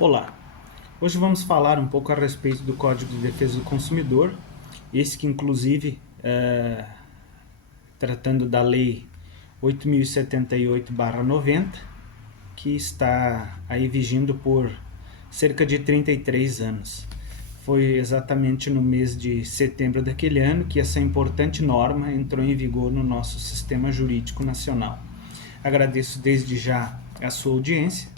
Olá, hoje vamos falar um pouco a respeito do Código de Defesa do Consumidor, esse que inclusive, tratando da Lei 8.078/90, que está aí vigindo por cerca de 33 anos. Foi exatamente no mês de setembro daquele ano que essa importante norma entrou em vigor no nosso sistema jurídico nacional. Agradeço desde já a sua audiência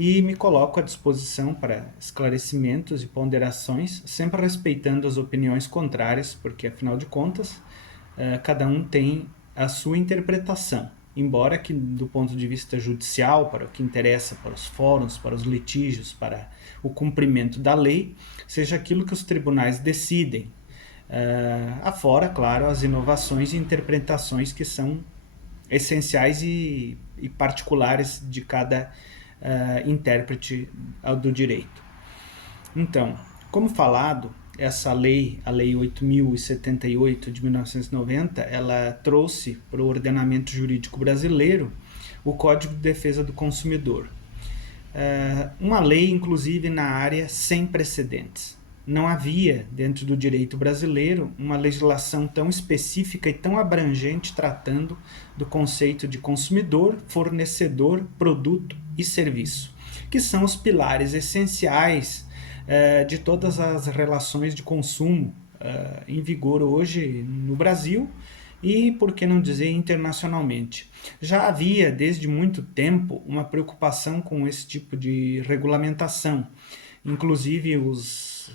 e me coloco à disposição para esclarecimentos e ponderações, sempre respeitando as opiniões contrárias, porque afinal de contas, cada um tem a sua interpretação. Embora que do ponto de vista judicial, para o que interessa para os fóruns, para os litígios, para o cumprimento da lei, seja aquilo que os tribunais decidem. Afora, claro, as inovações e interpretações que são essenciais e particulares de cada intérprete do direito. Então, como falado, essa lei, a Lei 8.078 de 1990, ela trouxe para o ordenamento jurídico brasileiro o Código de Defesa do Consumidor. Uma lei, inclusive, na área sem precedentes. Não havia, dentro do direito brasileiro, uma legislação tão específica e tão abrangente tratando do conceito de consumidor, fornecedor, produto e serviço, que são os pilares essenciais de todas as relações de consumo em vigor hoje no Brasil e, por que não dizer, internacionalmente. Já havia, desde muito tempo, uma preocupação com esse tipo de regulamentação. Inclusive, os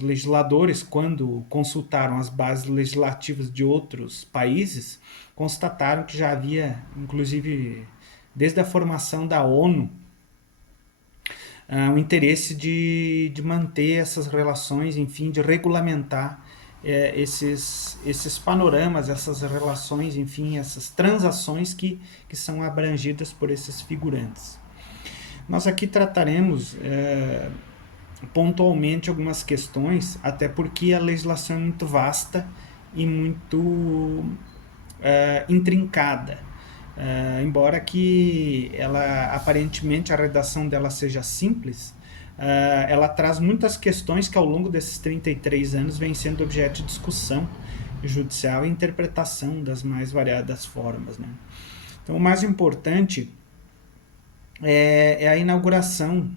legisladores, quando consultaram as bases legislativas de outros países, constataram que já havia, inclusive, desde a formação da ONU, o interesse de manter essas relações, enfim, de regulamentar esses panoramas, essas relações, enfim, essas transações que são abrangidas por esses figurantes. Nós aqui trataremos pontualmente algumas questões, até porque a legislação é muito vasta e muito intrincada. Embora que ela aparentemente a redação dela seja simples, ela traz muitas questões que ao longo desses 33 anos vêm sendo objeto de discussão judicial e interpretação das mais variadas formas, né? Então, o mais importante é a inauguração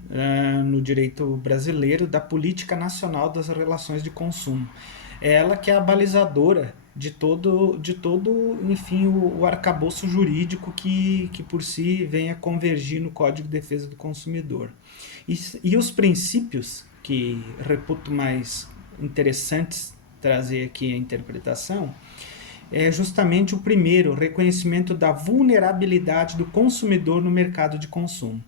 no direito brasileiro da Política Nacional das Relações de Consumo. É ela que é a balizadora de todo enfim, o arcabouço jurídico que por si vem a convergir no Código de Defesa do Consumidor. E os princípios que reputo mais interessantes trazer aqui a interpretação é justamente o primeiro, o reconhecimento da vulnerabilidade do consumidor no mercado de consumo.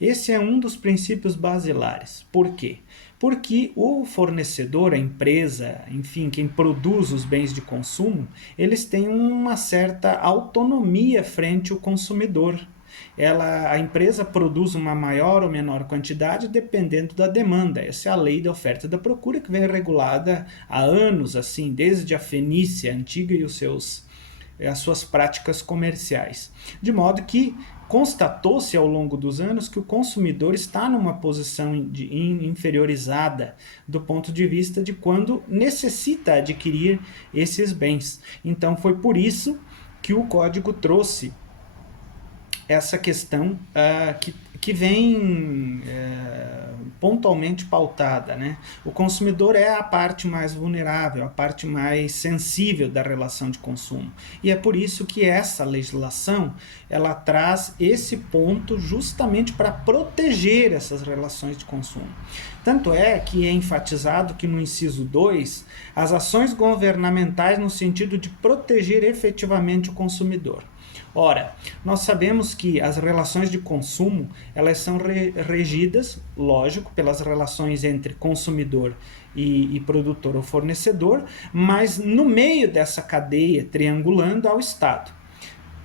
Esse é um dos princípios basilares. Por quê? Porque o fornecedor, a empresa, enfim, quem produz os bens de consumo, eles têm uma certa autonomia frente ao consumidor. A empresa produz uma maior ou menor quantidade dependendo da demanda. Essa é a lei da oferta e da procura que vem regulada há anos, assim, desde a Fenícia antiga e as suas práticas comerciais. De modo que constatou-se ao longo dos anos que o consumidor está numa posição inferiorizada do ponto de vista de quando necessita adquirir esses bens. Então foi por isso que o código trouxe essa questão que vem pontualmente pautada, né? O consumidor é a parte mais vulnerável, a parte mais sensível da relação de consumo. E é por isso que essa legislação ela traz esse ponto justamente para proteger essas relações de consumo. Tanto é que é enfatizado que no inciso 2, as ações governamentais no sentido de proteger efetivamente o consumidor. Ora, nós sabemos que as relações de consumo, elas são regidas, lógico, pelas relações entre consumidor e produtor ou fornecedor, mas no meio dessa cadeia, triangulando ao Estado.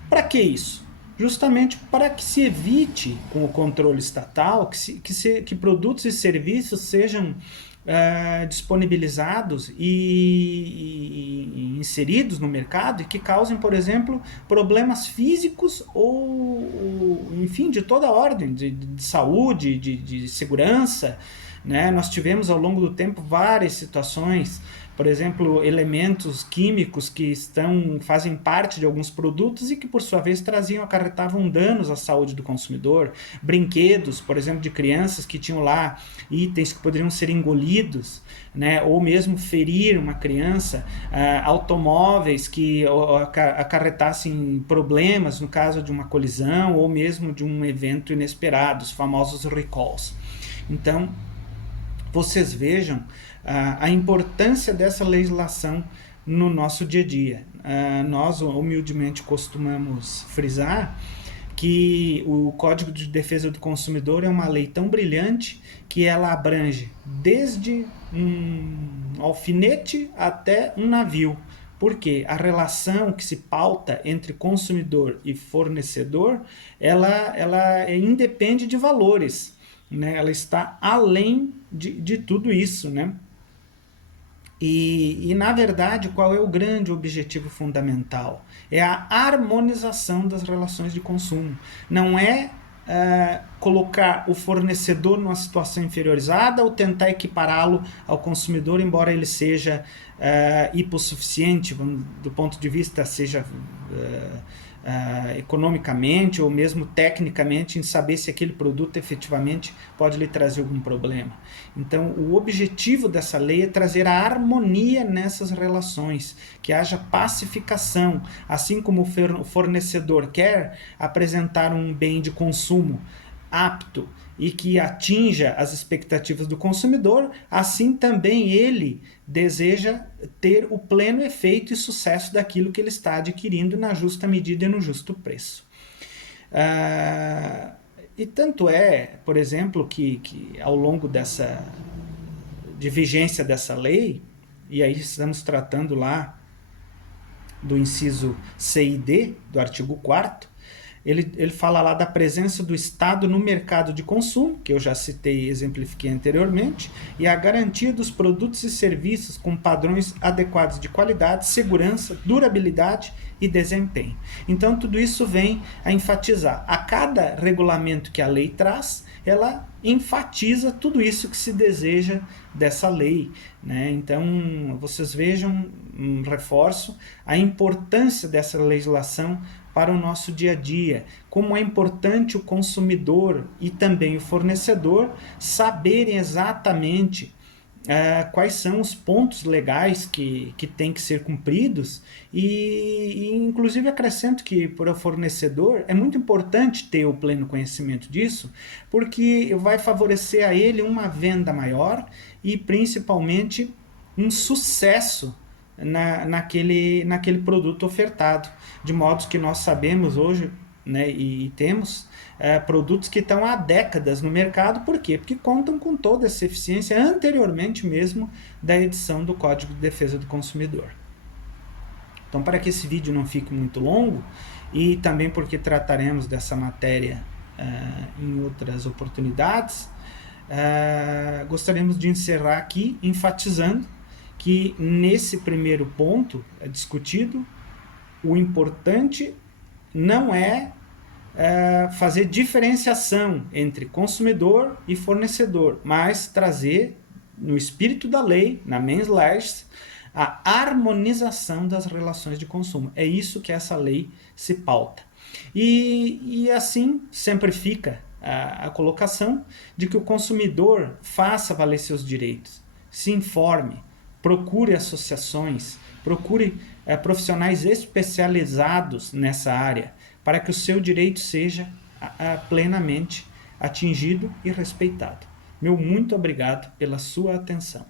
Para que isso? Justamente para que se evite, com o controle estatal, que produtos e serviços sejam disponibilizados e inseridos no mercado e que causem, por exemplo, problemas físicos ou enfim, de toda a ordem, de saúde, de segurança, né? Nós tivemos ao longo do tempo várias situações, por exemplo, elementos químicos que fazem parte de alguns produtos e que, por sua vez, acarretavam danos à saúde do consumidor. Brinquedos, por exemplo, de crianças que tinham lá itens que poderiam ser engolidos, né, ou mesmo ferir uma criança, automóveis que acarretassem problemas no caso de uma colisão ou mesmo de um evento inesperado, os famosos recalls. Então, vocês vejam a importância dessa legislação no nosso dia a dia. Nós humildemente costumamos frisar que o Código de Defesa do Consumidor é uma lei tão brilhante que ela abrange desde um alfinete até um navio, porque a relação que se pauta entre consumidor e fornecedor, ela independe de valores, né? Ela está além de tudo isso, né? E, na verdade, qual é o grande objetivo fundamental? É a harmonização das relações de consumo. Não é colocar o fornecedor numa situação inferiorizada ou tentar equipará-lo ao consumidor, embora ele seja hipossuficiente, do ponto de vista, seja economicamente ou mesmo tecnicamente, em saber se aquele produto efetivamente pode lhe trazer algum problema. Então, o objetivo dessa lei é trazer a harmonia nessas relações, que haja pacificação, assim como o fornecedor quer apresentar um bem de consumo apto e que atinja as expectativas do consumidor, assim também ele deseja ter o pleno efeito e sucesso daquilo que ele está adquirindo na justa medida e no justo preço. E tanto é, por exemplo, que ao longo de vigência dessa lei, e aí estamos tratando lá do inciso C e D do artigo 4º, ele fala lá da presença do Estado no mercado de consumo, que eu já citei e exemplifiquei anteriormente, e a garantia dos produtos e serviços com padrões adequados de qualidade, segurança, durabilidade e desempenho. Então, tudo isso vem a enfatizar. A cada regulamento que a lei traz, ela enfatiza tudo isso que se deseja dessa lei, né? Então, vocês vejam, reforço, a importância dessa legislação para o nosso dia a dia, como é importante o consumidor e também o fornecedor saberem exatamente quais são os pontos legais que têm que ser cumpridos e inclusive acrescento que para o fornecedor é muito importante ter o pleno conhecimento disso, porque vai favorecer a ele uma venda maior e principalmente um sucesso naquele produto ofertado, de modo que nós sabemos hoje, né, e temos produtos que estão há décadas no mercado. Por quê? Porque contam com toda essa eficiência anteriormente mesmo da edição do Código de Defesa do Consumidor. Então, para que esse vídeo não fique muito longo, e também porque trataremos dessa matéria em outras oportunidades, gostaríamos de encerrar aqui enfatizando que nesse primeiro ponto discutido, o importante não é fazer diferenciação entre consumidor e fornecedor, mas trazer no espírito da lei, na mens res, a harmonização das relações de consumo. É isso que essa lei se pauta. E assim sempre fica a colocação de que o consumidor faça valer seus direitos, se informe, procure associações, procure profissionais especializados nessa área, para que o seu direito seja plenamente atingido e respeitado. Meu muito obrigado pela sua atenção.